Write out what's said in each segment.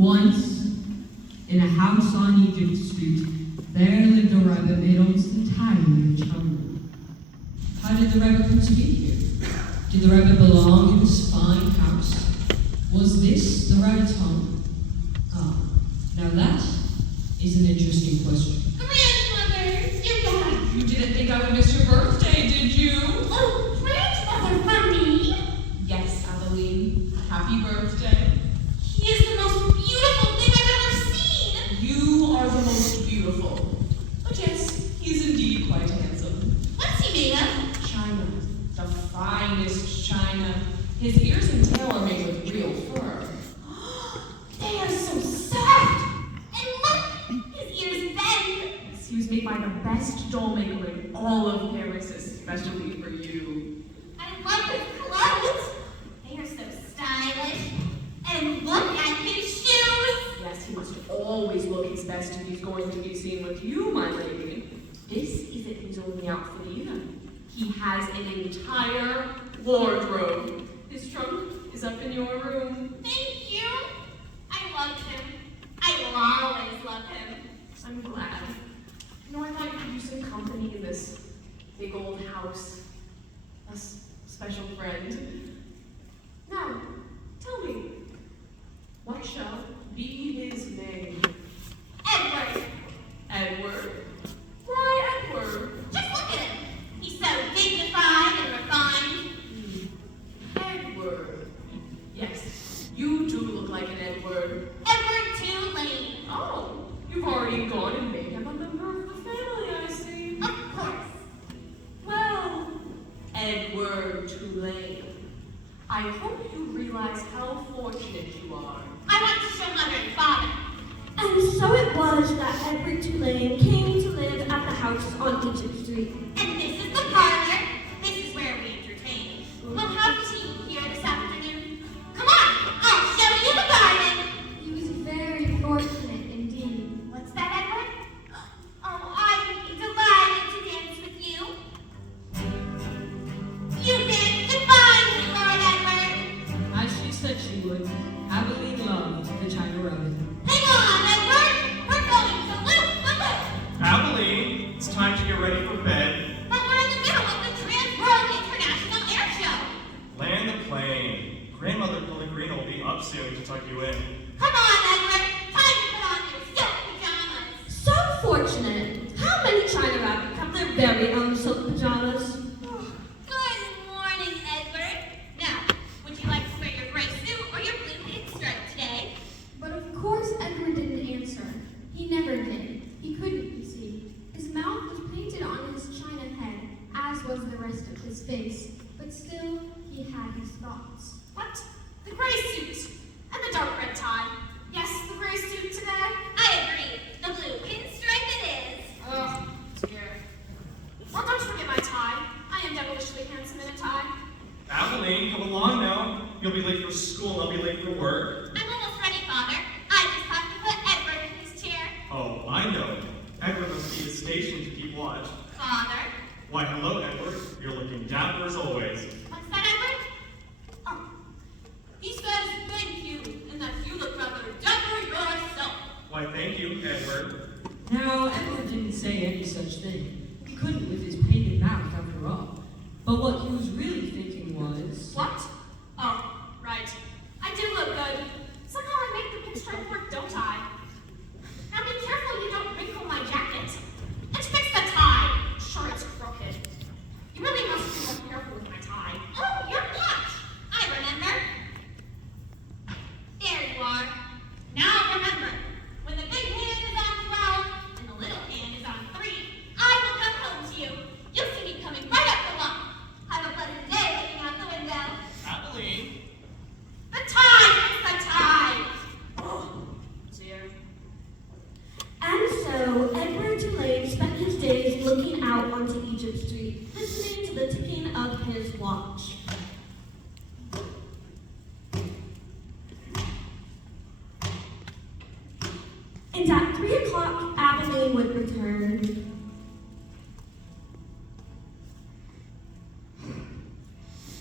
Once, in a house on Egypt Street, there lived a rabbit made almost entirely of china. How did the rabbit come to be here? Did the rabbit belong in this fine house? Was this the rabbit's home? Ah, now that is an interesting question. Grandmother, you're back. You didn't think I would miss your birthday, did you? Oh, grandmother, for me? Yes, Adeline. Happy birthday. He is the most beautiful thing I've ever seen. You are the most beautiful. But yes, he's indeed quite handsome. What's he made of? China. The finest china. His ears and tail are made with real fur. They are so soft. And look, his ears bend. Yes, he was made by the best doll maker in all of Paris, especially for you. I love his clothes. They are so stylish. And look at his shoes. Yes, he must always look his best if he's going to be seen with you, my lady. This isn't his only outfit either. He has an entire wardrobe. His trunk is up in your room. Thank you. I loved him. I will always love him. I'm glad. You know, I thought you could use some company in this big old house. A special friend. Now, tell me, what shall be his name? Edward. Edward? Why Edward? Just look at him. He's so dignified and refined. Edward. Yes, you do look like an Edward. Edward Tulane. Oh, you've already gone and made him a member of the family, I see. Of course. Well, Edward Tulane, I hope you realize how fortunate you are. I want to show Mother and Father. And so it was that Edward Tulane came to live at the house on Egypt Street. And this is the parlor. This is where we entertain. We'll have tea here this afternoon. Come on, I'll show you the garden. He was very fortunate indeed. What's that, Edward? Oh, I would be delighted to dance with you. You danced divinely, Lord Edward. As she said she would, Adeline loved the china rabbit. Hang on, Edward. We're going to loop the loop. Adeline, it's time to get ready for bed. But we're in the middle of the Trans-World International Air Show. Land the plane. Grandmother Pellegrino will be up soon to tuck you in. Come on, Edward. Time to put on your silk pajamas. So fortunate. How many China rabbits have their very own silk pajamas? Good morning, Edward. Now, would you like to wear your gray suit or your blue pinstripe today? But of course Edward didn't answer. He never did. He couldn't, you see. His mouth was painted on his china head, as was the rest of his face. But still, he had his thoughts. What? The gray suit and the dark red tie. Yes, the gray suit today. I agree. The blue pinstripe it is. Oh, dear. Well, don't forget my tie. I am devilishly handsome in a tie. Adeline, come along now. You'll be late for school and I'll be late for work. I'm almost ready, Father. I just have to put Edward in his chair. Oh, I know. Edward must be at the station to keep watch. Father. Why, hello, Edward. You're looking dapper as always. What's that, Edward? Oh. He says thank you, and that you look rather dapper yourself. Why, thank you, Edward. Now, Edward didn't say any such thing. He couldn't with his painted mouth, after all. But what he was really thinking was... What? Oh, right. I do look good. Somehow I make the pinstripe work, don't I? Now be careful you don't wrinkle my jacket. And fix the tie. Sure, it's crooked. You really must be more careful with my tie. Oh, your watch. I remember. There you are. Now remember, when the big hand is on 12 and the little hand is on 3, I will come home to you. You'll see me coming right up the walk. Have a pleasant day looking out the window. Adeline. The tie! Fix the tie! Oh, dear. And so Edward Tulane spent his days looking out onto Egypt Street, listening to the ticking of his watch. And at 3 o'clock, Adeline would return.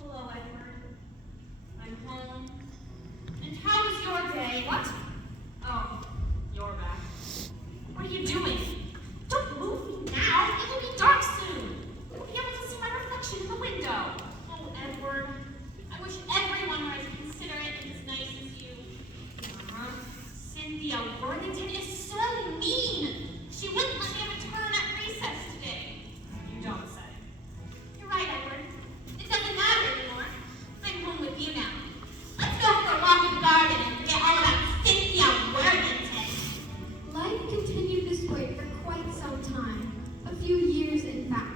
Hello, Edward. I'm home. And how was your day? What? window. Oh, Edward. I wish everyone were as considerate and as nice as you. Cynthia Worthington is so mean. She wouldn't let me have a turn at recess today. You don't say. You're right, Edward. It doesn't matter anymore. I'm home with you now. Let's go for a walk in the garden and forget all about Cynthia Worthington. Life continued this way for quite some time, a few years in fact.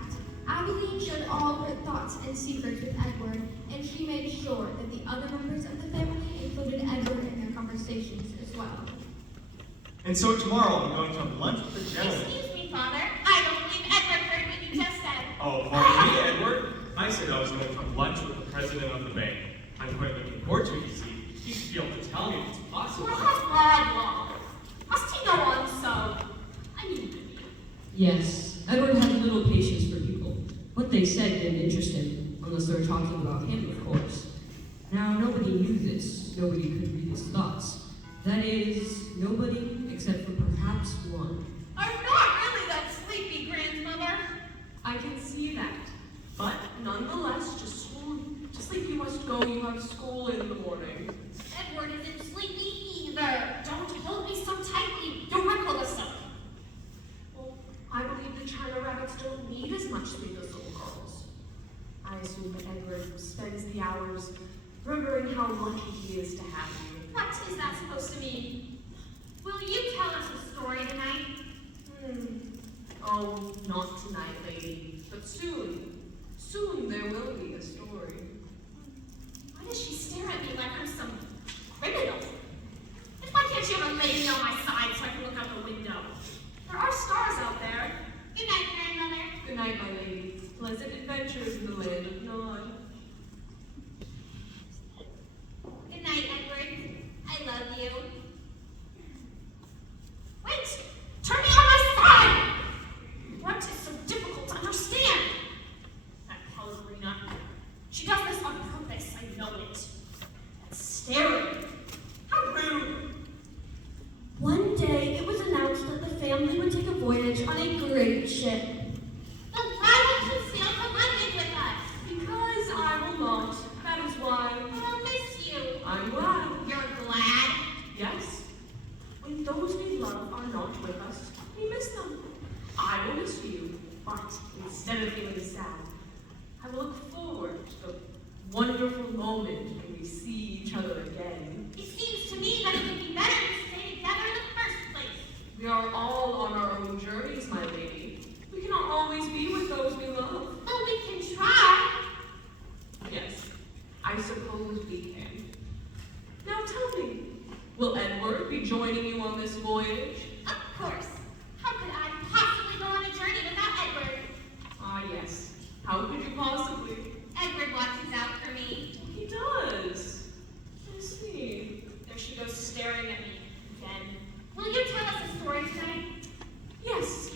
Abilene shared all her thoughts and secrets with Edward, and she made sure that the other members of the family included Edward in their conversations as well. And so tomorrow I'm going to have lunch with the gentleman. Excuse me, Father. I don't believe Edward heard what you just said. Oh, pardon me, Edward. I said I was going to have lunch with the president of the bank. I'm quite looking forward to it, you see. He should be able to tell me if it's possible. Well, how must he go on so? I mean, Yes, Edward had little patience for people. What they said didn't interest him, unless they were talking about him, of course. Now, nobody knew this. Nobody could read his thoughts. That is, nobody except for perhaps one. I'm not really that sleepy, grandmother. I can see that. But nonetheless, just like you must go, you have school in the morning. Edward isn't sleepy either. Don't hold me so tightly. You'll wrinkle us up. Well, I believe the China rabbits don't need as much sleep as little girls. I assume that Edward spends the hours remembering how lucky he is to have you. What is that supposed to mean? Will you tell us a story tonight? Oh, not tonight, lady, but soon. Soon there will be a story. Why does she stare at me like I'm some criminal? And why can't you have a lady on my side so I can look out the window? There are stars out there. Good night, grandmother. Good night, my lady. Pleasant adventures in the land of Nod. Good night, Edward. I love you. Wait! Turn me on my side! What is so difficult to understand? That Pellegrina. She does this on purpose, I know it. That staring. How rude. One day, it was announced that the family would take a voyage on a great ship. Then why won't you sail to London with us? Because I will not. That is why. I'll miss you. I'm glad. You're glad? Yes. When those we love are not with us, we miss them. I will miss you, but instead of feeling sad, I will look forward to the wonderful moment when we see each other again. It seems to me that it would be better to stay together in the first place. We are all on our own journeys, my lady. We cannot always be with those we love. Well, we can try. Yes, I suppose we can. Now tell me, will Edward be joining you on this voyage? Of course. How could I possibly go on a journey without Edward? Ah, yes. How could you possibly? Edward watches out for me. He does. I see. There she goes staring at me again. Will you tell us a story tonight? Yes,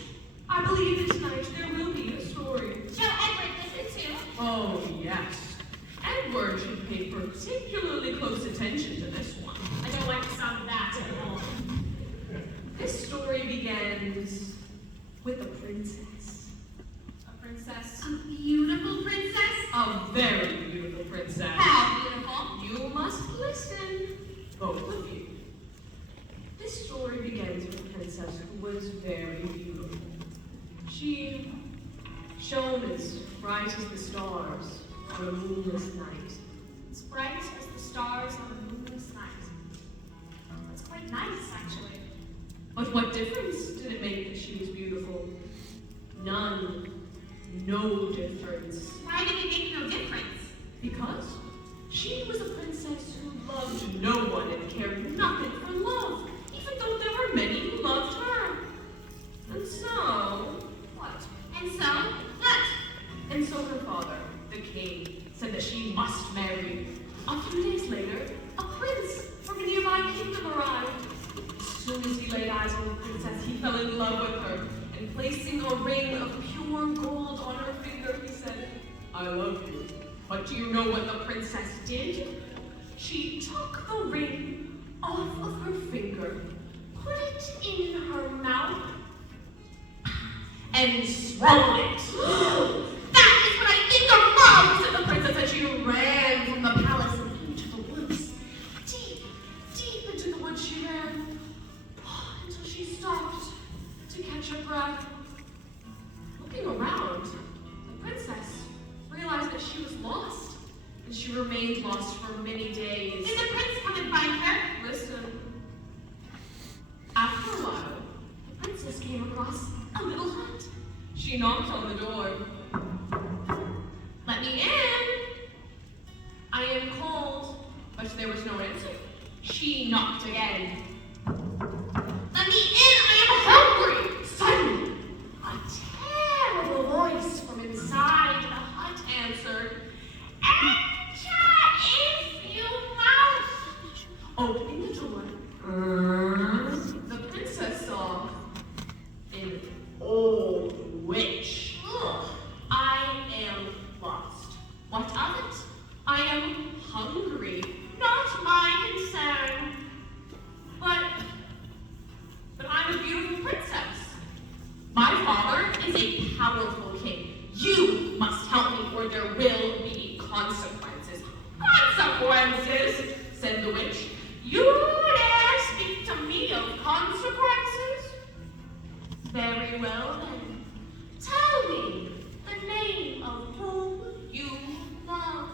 I believe that tonight there will be a story. Shall Edward listen to? Oh, yes. Edward should pay particularly close attention to this one. I don't like the sound of that at all. This story begins with a princess. A princess? A beautiful princess? A very beautiful princess. How beautiful? You must listen, both of you. This story begins with a princess who was very beautiful. She shone as bright as the stars on a moonless night. As bright as the stars on a moonless night. That's quite nice, actually. But what difference did it make that she was beautiful? None. No difference. Why did it make no difference? Because she was a princess who loved no one and cared nothing for love, even though there were many who loved her. And so, What? And so? What? and so her father, the king, said that she must marry. A few days later, a prince from a nearby kingdom arrived. As soon as he laid eyes on the princess, he fell in love with her, and placing a ring of pure gold on her finger, he said, I love you. But do you know what the princess did? She took the ring off of her finger, put it in her mouth, and swallowed it. That is what I think of love! she was lost, and she remained lost for many days. Did the prince come and find her? Listen. After a while, the princess came across a little hut. She knocked on the door. "Let me in." "I am cold," but there was no answer. She knocked again. "Let me in, I am hungry." Suddenly, a terrible voice from inside the hut answered, "Enter if you must." Opening the door, the princess saw an old witch. "I am lost." "What of it?" "I am hungry." "Not my concern." But I'm a beautiful princess. My father is a powerful king. You must help me or there will be consequences." "Consequences?" said the witch. "You dare speak to me of consequences? Very well then. Tell me the name of whom you love."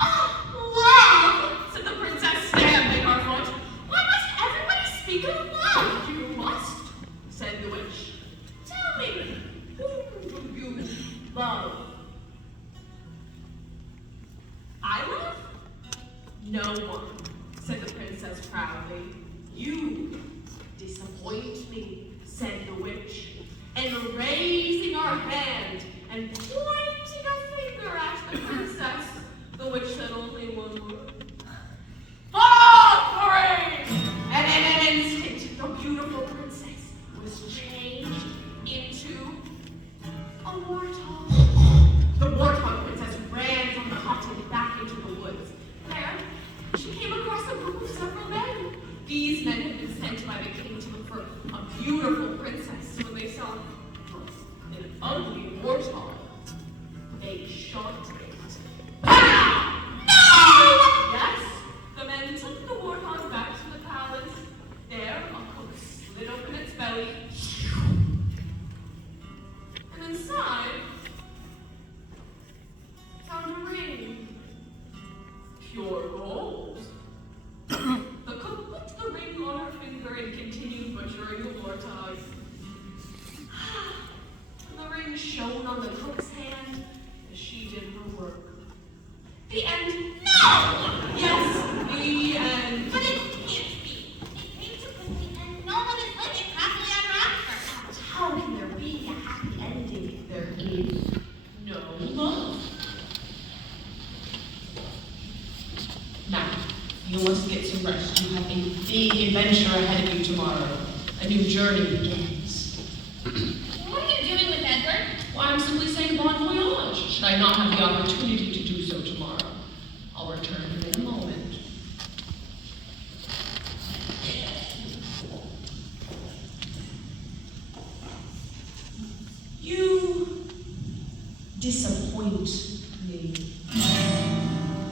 "Love?" said the princess, stamping her foot. "Why must everybody speak of love?" "You must," said the witch. "Tell me, whom do you love?" "I love? No one," said the princess proudly. "You disappoint me," said the witch, and raising her hand and pointing a finger at the princess, the witch said only one word. "Offering!" And in an instant, the beautiful princess was changed into a warthog. The warthog princess ran from the hut and back into the woods. There, she came across a group of several men. These men had been sent by the king to look for a beautiful princess. When they saw an ugly warthog, they shot it. Pow! No! Yes, the men took the warthog back to the palace. There, a hook slid open its belly. And inside, found a ring. Pure gold. The cook put the ring on her finger and continued butchering the warthog. The ring shone on the cook's hand as she did her work. The end. No! Yes, the end. But it can't be. It came to quickly and no one is living happily ever after. How can there be a happy ending if there is no love? Now, you must get some rest. You have a big adventure ahead of you tomorrow. A new journey begins. What are you doing with Edward? Well, I'm simply saying bon voyage. Should I not have the opportunity to do so tomorrow, I'll return him in a